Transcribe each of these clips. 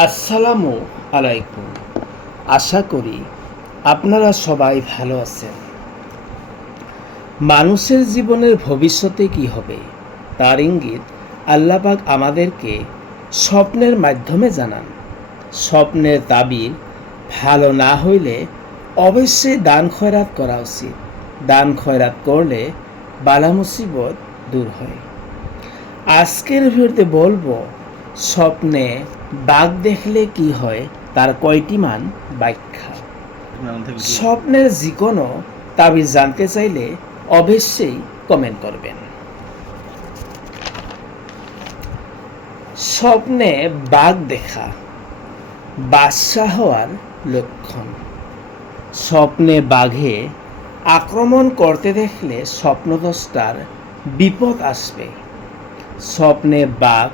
আসসালামু আলাইকুম। আশা করি আপনারা সবাই ভালো আছেন। মানুষের জীবনের ভবিষ্যতে কি হবে তার ইঙ্গিত আল্লাহ পাক আমাদেরকে স্বপ্নের মাধ্যমে জানান। স্বপ্নের তাবির ভালো না হইলে অবশ্যই দান খয়রাত করা উচিত। দান খয়রাত করলে বালা মুসিবত দূর হয়। আজকের ভিডিওতে বলবো স্বপ্নে বাঘ দেখলে কি হয় তার কয়টি মান ব্যাখ্যা। স্বপ্নের যে কোনো তাবিজ জানতে চাইলে অবশ্যই কমেন্ট করবেন। স্বপ্নে বাঘ দেখা বাদশা হওয়ার লক্ষণ। স্বপ্নে বাঘে আক্রমণ করতে দেখলে স্বপ্নদ্রষ্টার বিপদ আসবে। স্বপ্নে বাঘ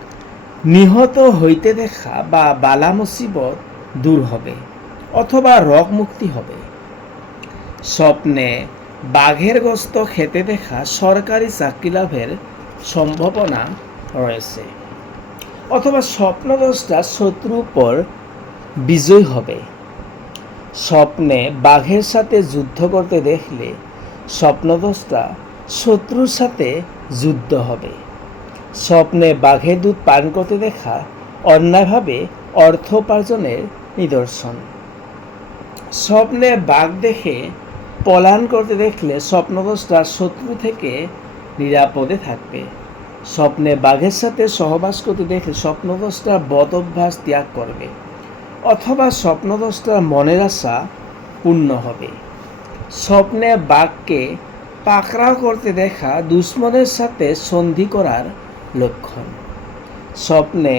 নিহত হইতে দেখা বা বালা মুসিবত দূর হবে অথবা রোগ মুক্তি হবে। স্বপ্নে বাঘের গোশত খেতে দেখা সরকারি চাকরি লাভের সম্ভাবনা রয়েছে অথবা স্বপ্নদ্রষ্টা শত্রুর উপর বিজয় হবে। স্বপ্নে বাঘের সাথে যুদ্ধ করতে দেখলে স্বপ্নদ্রষ্টা শত্রুর সাথে যুদ্ধ হবে। স্বপ্নে বাঘের দুধ পান করতে দেখা অন্যায়ভাবে অর্থ উপার্জনের নিদর্শন। স্বপ্নে বাঘ দেখে পলায়ন করতে দেখলে স্বপ্নদ্রষ্টা শত্রু থেকে নিরাপদে থাকবে। স্বপ্নে বাঘের সাথে সহবাস করতে দেখলে স্বপ্নদ্রষ্টা বদ অভ্যাস ত্যাগ করবে অথবা স্বপ্নদ্রষ্টার মনের আশা পূর্ণ হবে। স্বপ্নে বাঘকে পাকড়াও করতে দেখা দুশ্মনের সাথে সন্ধি করার লক্ষণ। স্বপ্নে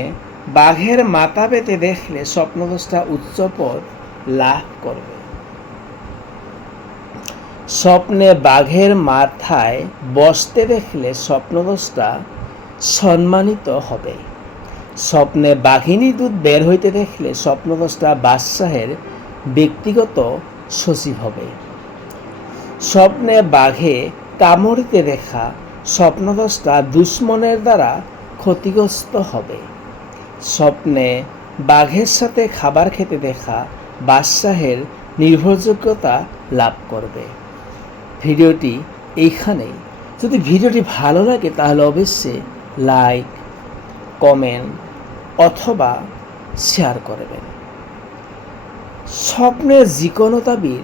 বাঘের মাথা পেতে দেখলে স্বপ্নদ্রষ্টা উচ্চপদ লাভ করবে। স্বপ্নে বাঘের মাথায় বসতে দেখলে স্বপ্নদ্রষ্টা সম্মানিত হবে। স্বপ্নে বাঘিনী দুধ বের হইতে দেখলে স্বপ্নদ্রষ্টা বাদশাহের ব্যক্তিগত সচিব হবে। স্বপ্নে বাঘে কামড়িতে দেখা স্বপ্নদ্রষ্টা দুশ্মনের দ্বারা ক্ষতিগ্রস্ত হবে। স্বপ্নে বাঘের সাথে খাবার খেতে দেখা বাদশাহের নির্ভরযোগ্যতা লাভ করবে। ভিডিওটি এইখানেই। যদি ভিডিওটি ভালো লাগে তাহলে অবশ্যই লাইক, কমেন্ট অথবা শেয়ার করবেন। স্বপ্নের যে কোনো তাবির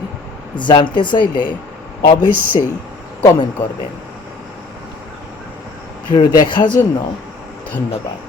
জানতে চাইলে অবশ্যই কমেন্ট করবেন। ভিডিও দেখার জন্য ধন্যবাদ।